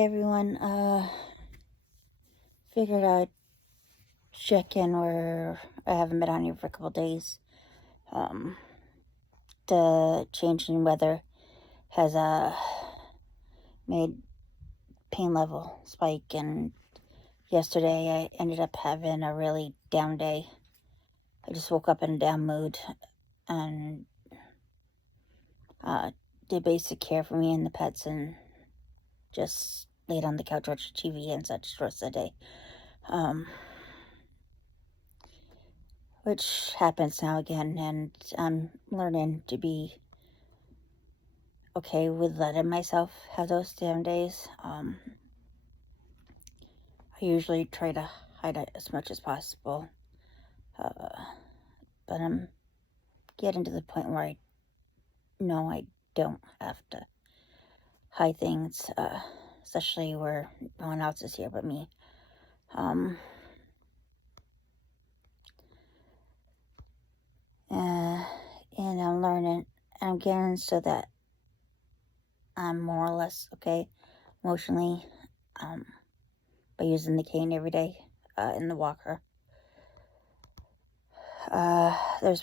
Hey everyone, figured I'd check in where I haven't been on here for a couple days. Um, the change in weather has made pain level spike, and yesterday I ended up having a really down day. I just woke up in a down mood and did basic care for me and the pets, and just laid on the couch watching TV and such the rest of the day. Which happens now again, and I'm learning to be okay with letting myself have those damn days. I usually try to hide it as much as possible, but I'm getting to the point where I know I don't have to hide things, especially where no one else is here but me. And I'm learning, I'm getting so that I'm more or less okay emotionally, by using the cane every day, in the walker. There's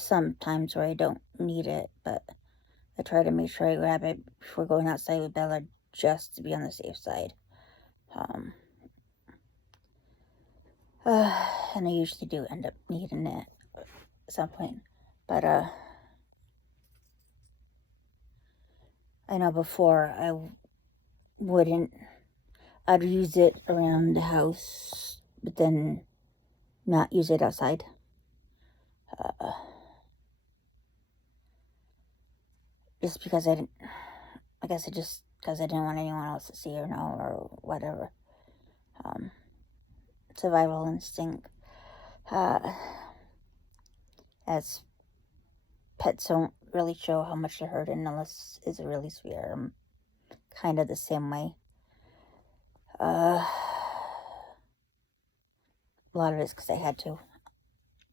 some times where I don't need it, but I try to make sure I grab it before going outside with Bella, just to be on the safe side. And I usually do end up needing it at some point, but I know before I'd use it around the house, but then not use it outside. Just because I guess just because I didn't want anyone else to see or know or whatever. Survival instinct. As pets don't really show how much they're hurting unless it's really severe. I'm kind of the same way. A lot of it's because I had to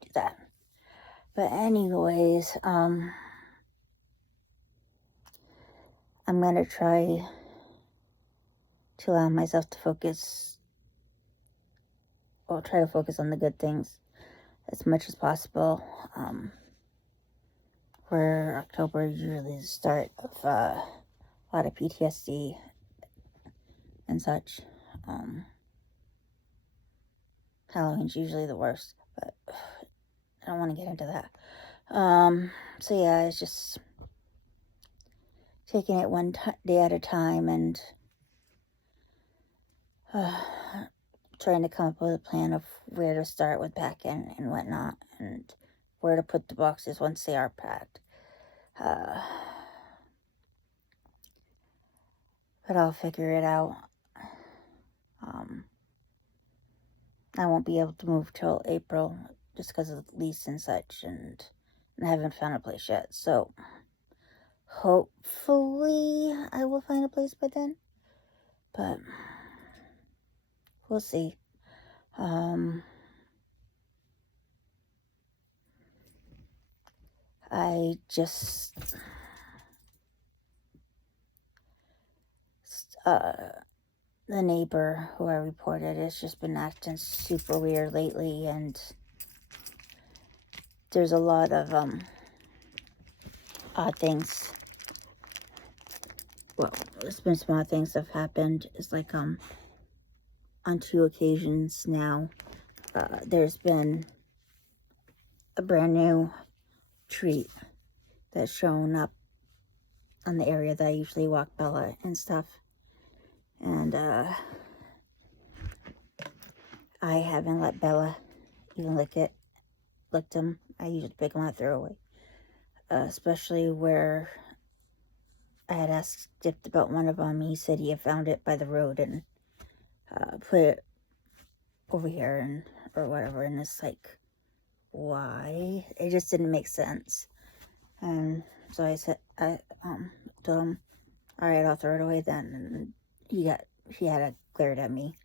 do that. But anyways, I'm going to try to allow myself to focus, or try to focus on the good things as much as possible. Where October usually is the start of a lot of PTSD and such. Halloween's usually the worst, but I don't want to get into that. So yeah, it's just taking it one day at a time, and trying to come up with a plan of where to start with packing and whatnot, and where to put the boxes once they are packed. But I'll figure it out. I won't be able to move till April just because of the lease and such, and I haven't found a place yet. So hopefully I will find a place by then, but we'll see. I just the neighbor who I reported has just been acting super weird lately, and there's a lot of odd things. Well, there's been some odd things that have happened. It's like on 2 occasions now, there's been a brand new treat that's shown up on the area that I usually walk Bella and stuff, and I haven't let Bella even lick them. I usually pick them out, throw away, especially where I had asked Dip about one of them. He said he had found it by the road and put it over here, and or whatever, and it's like, why? It just didn't make sense. And so I told him, all right, I'll throw it away then. And he had glared at me.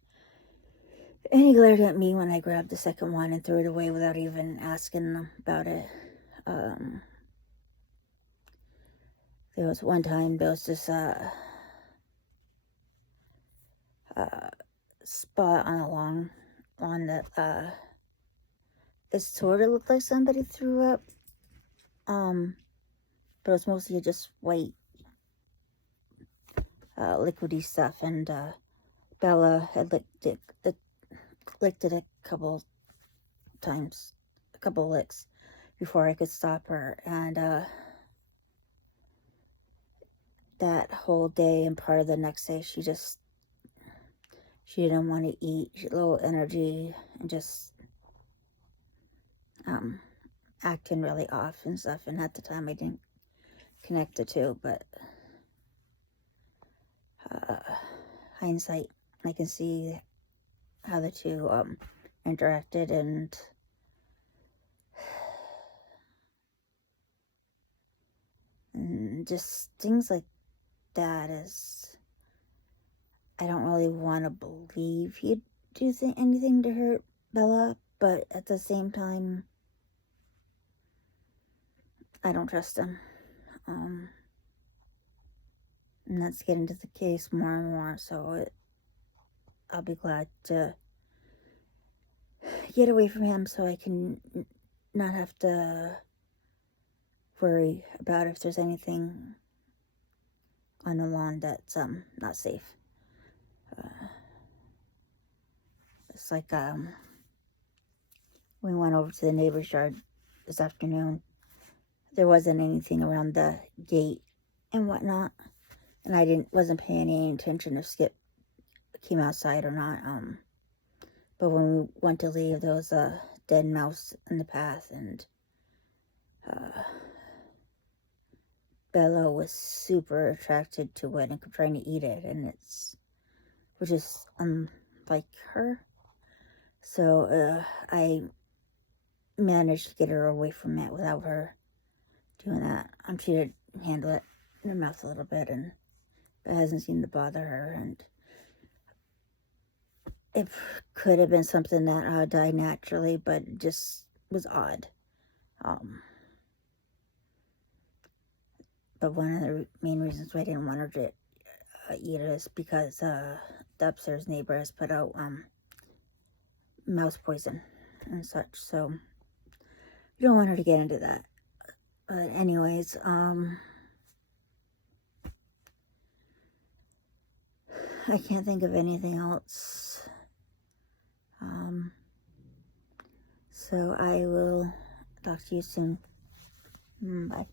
And he glared at me when I grabbed the second one and threw it away without even asking him about it. There was one time, there was this spot on the lawn that it sort of looked like somebody threw up. But it was mostly just white, liquidy stuff, and Bella had licked it a couple times, a couple licks before I could stop her, and that whole day and part of the next day, she didn't want to eat. She had low energy and just acting really off and stuff. And at the time, I didn't connect the two, but hindsight, I can see how the two interacted, and just things like that is, I don't really want to believe he'd do anything to hurt Bella, but at the same time, I don't trust him. And that's getting to the case more and more, so I'll be glad to get away from him so I can not have to worry about if there's anything on the lawn that's not safe. It's like we went over to the neighbor's yard this afternoon. There wasn't anything around the gate and whatnot, and I wasn't paying any attention if Skip came outside or not. But when we went to leave, there was a dead mouse in the path, and Bella was super attracted to it and trying to eat it, and which is unlike her. So I managed to get her away from it without her doing that. She did handle it in her mouth a little bit, and it hasn't seemed to bother her, and it could have been something that died naturally, but it just was odd. But one of the main reasons why I didn't want her to eat it is because the upstairs neighbor has put out mouse poison and such, so you don't want her to get into that. But anyways, I can't think of anything else. So I will talk to you soon. Bye.